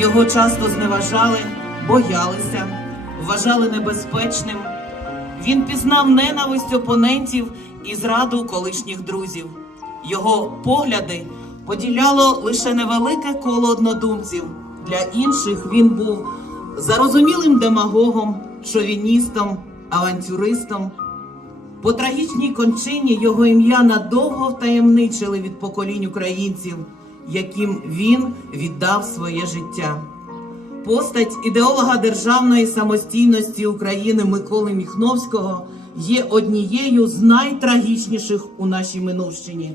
Його часто зневажали, боялися, вважали небезпечним. Він пізнав ненависть опонентів і зраду колишніх друзів. Його погляди поділяло лише невелике коло однодумців. Для інших він був зарозумілим демагогом, шовіністом, авантюристом. По трагічній кончині його ім'я надовго втаємничили від поколінь українців, яким він віддав своє життя. Постать ідеолога державної самостійності України Миколи Міхновського є однією з найтрагічніших у нашій минувщині.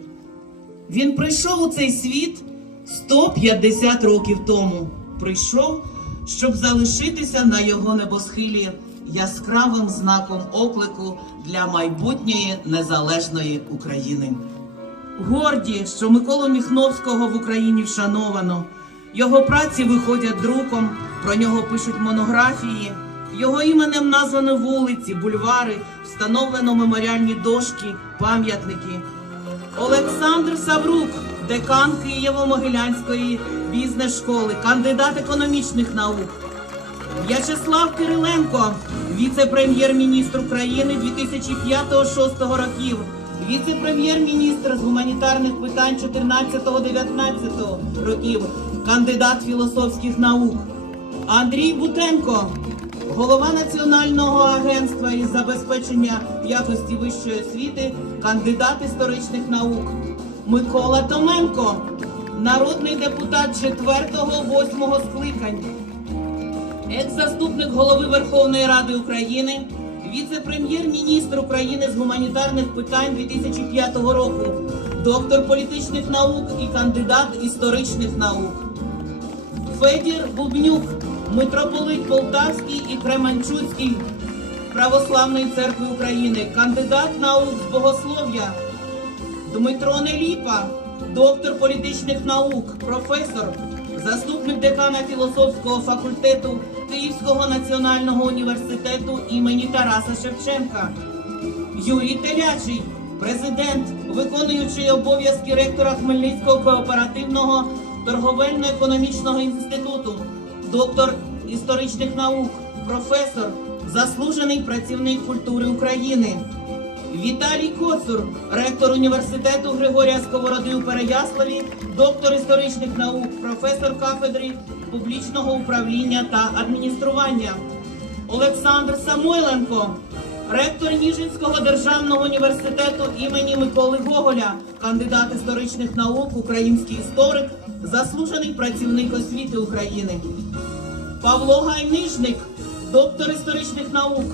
Він прийшов у цей світ 150 років тому. Прийшов, щоб залишитися на його небосхилі яскравим знаком оклику для майбутньої незалежної України. Горді, що Миколу Міхновського в Україні вшановано. Його праці виходять друком, про нього пишуть монографії, його іменем названо вулиці, бульвари, встановлено меморіальні дошки, пам'ятники. Олександр Саврук, декан Києво-Могилянської бізнес-школи, кандидат економічних наук. В'ячеслав Кириленко, віце-прем'єр-міністр України 2005-2006 років, віце-прем'єр-міністр з гуманітарних питань 14-19 років, кандидат філософських наук. Андрій Бутенко, голова Національного агентства із забезпечення якості вищої освіти, кандидат історичних наук. Микола Томенко, народний депутат 4-8 скликань екс-заступник голови Верховної Ради України, віце-прем'єр-міністр України з гуманітарних питань 2005 року, доктор політичних наук і кандидат історичних наук. Федір Бубнюк, митрополит Полтавський і Кременчуцький Православної церкви України, кандидат наук з богослов'я. Дмитро Неліпа, доктор політичних наук, професор, заступник декана філософського факультету Київського національного університету імені Тараса Шевченка. Юрій Телячий, президент, виконуючий обов'язки ректора Хмельницького кооперативного торговельно-економічного інституту, доктор історичних наук, професор, заслужений працівник культури України. Віталій Коцур, ректор університету Григорія Сковороди у Переяславі, доктор історичних наук, професор кафедри публічного управління та адміністрування. Олександр Самойленко, ректор Ніжинського державного університету імені Миколи Гоголя, кандидат історичних наук, український історик, заслужений працівник освіти України. Павло Гайнижник, доктор історичних наук,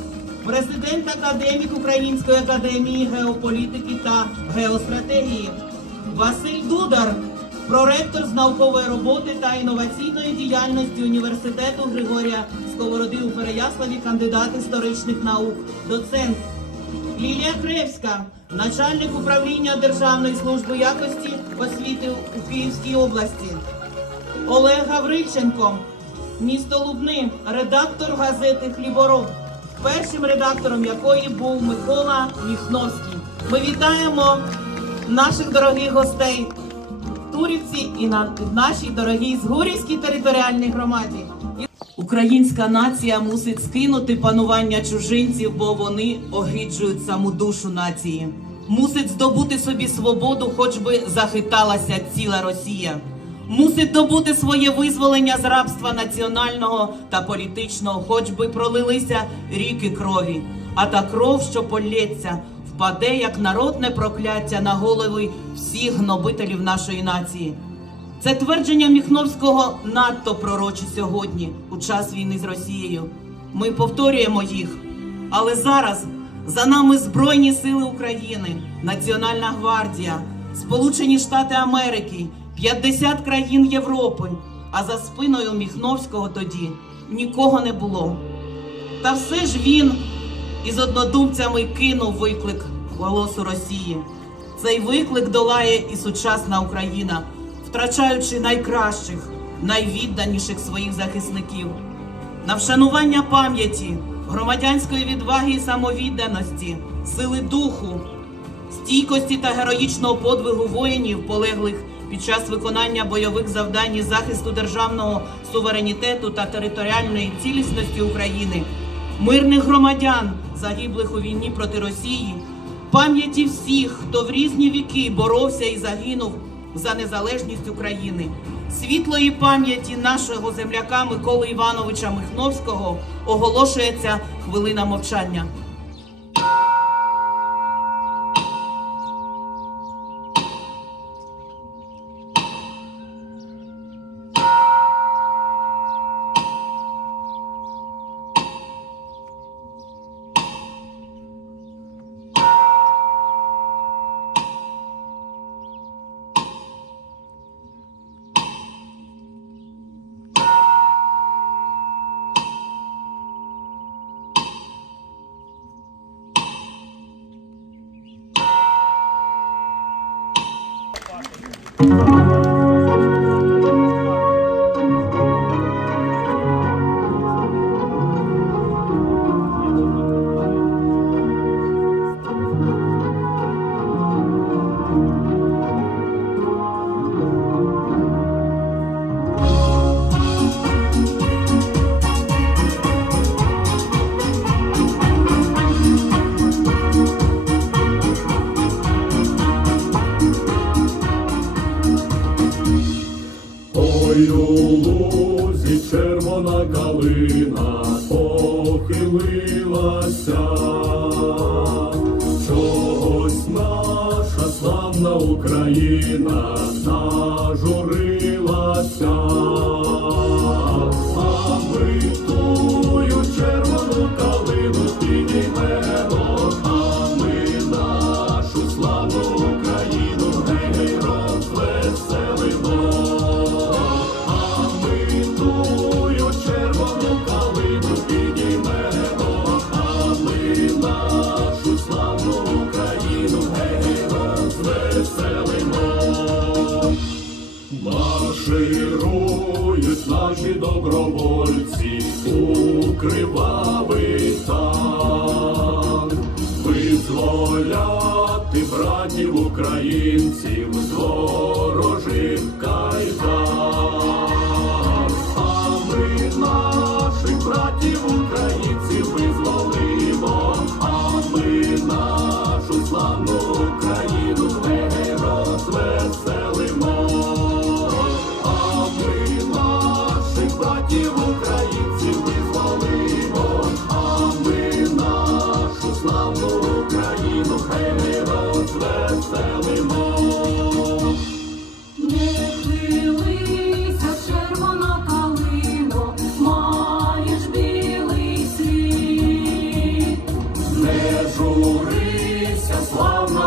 президент академік Української академії геополітики та геостратегії. Василь Дудар, проректор з наукової роботи та інноваційної діяльності університету Григорія Сковороди у Переяславі, кандидат історичних наук, доцент. Лілія Кревська, начальник управління Державної служби якості освіти у Київській області. Олег Гаврильченко, місто Лубни, редактор газети Хлібороб, першим редактором якої був Микола Міхновський. Ми вітаємо наших дорогих гостей Турівці і на нашій дорогій Згурівській територіальній громаді. Українська нація мусить скинути панування чужинців, бо вони огиджують саму душу нації. Мусить здобути собі свободу, хоч би захиталася ціла Росія. Мусить добути своє визволення з рабства національного та політичного, хоч би пролилися ріки крові. А та кров, що полється, впаде як народне прокляття на голови всіх гнобителів нашої нації. Це твердження Міхновського надто пророчі сьогодні, у час війни з Росією. Ми повторюємо їх. Але зараз за нами Збройні Сили України, Національна гвардія, Сполучені Штати Америки, 50 країн Європи. А за спиною Міхновського тоді нікого не було. Та все ж він із однодумцями кинув виклик голосу Росії. Цей виклик долає і сучасна Україна, втрачаючи найкращих, найвідданіших своїх захисників. На вшанування пам'яті, громадянської відваги і самовідданості, сили духу, стійкості та героїчного подвигу воїнів, полеглих під час виконання бойових завдань захисту державного суверенітету та територіальної цілісності України, мирних громадян, загиблих у війні проти Росії, пам'яті всіх, хто в різні віки боровся і загинув за незалежність України, світлої пам'яті нашого земляка Миколи Івановича Михновського оголошується хвилина мовчання. Похилилася, чогось наша славна Україна зажурилася, кривавий стан, визволяти братів українців з ворожих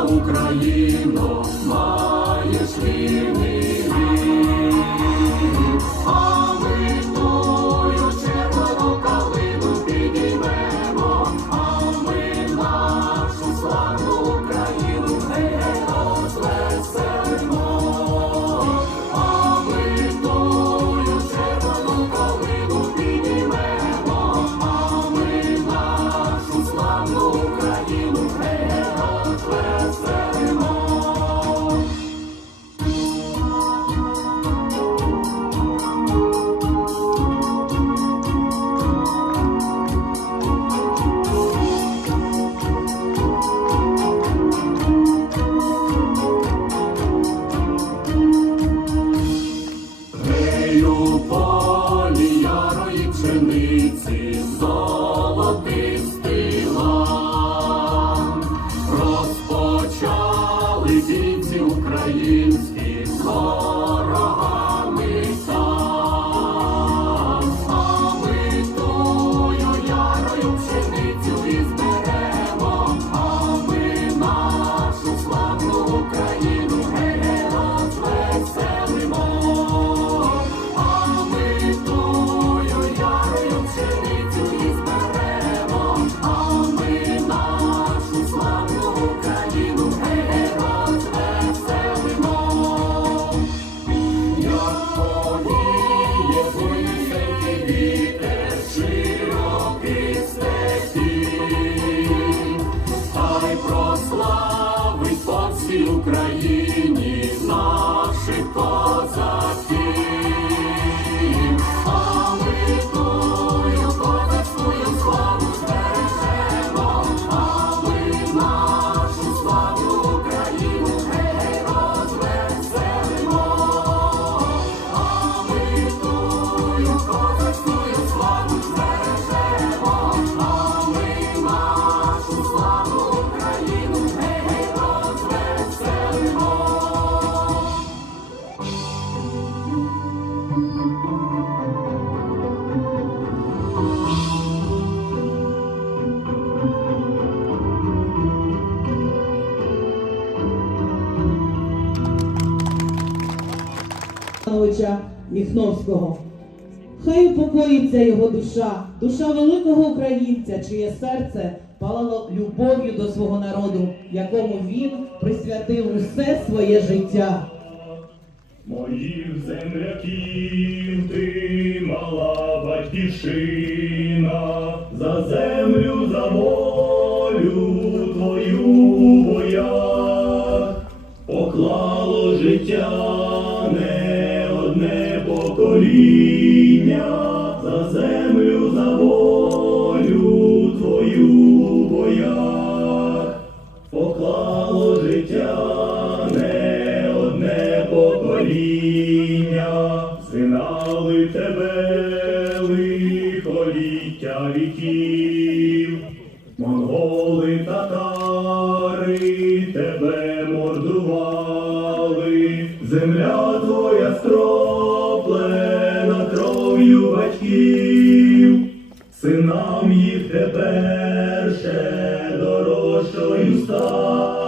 Україно, Івановича Міхновського. Хай упокоїться його душа, душа великого українця, чиє серце палало любов'ю до свого народу, якому він присвятив усе своє життя. Моїх земляків ти мала батьківщина, за землю, в поклало життя не одне покоління, згинали тебе лихоліття віків, монголи татари тебе мордували, земля твоя строплена кров'ю батьків. Синам їх тепер ще дорожчою стала.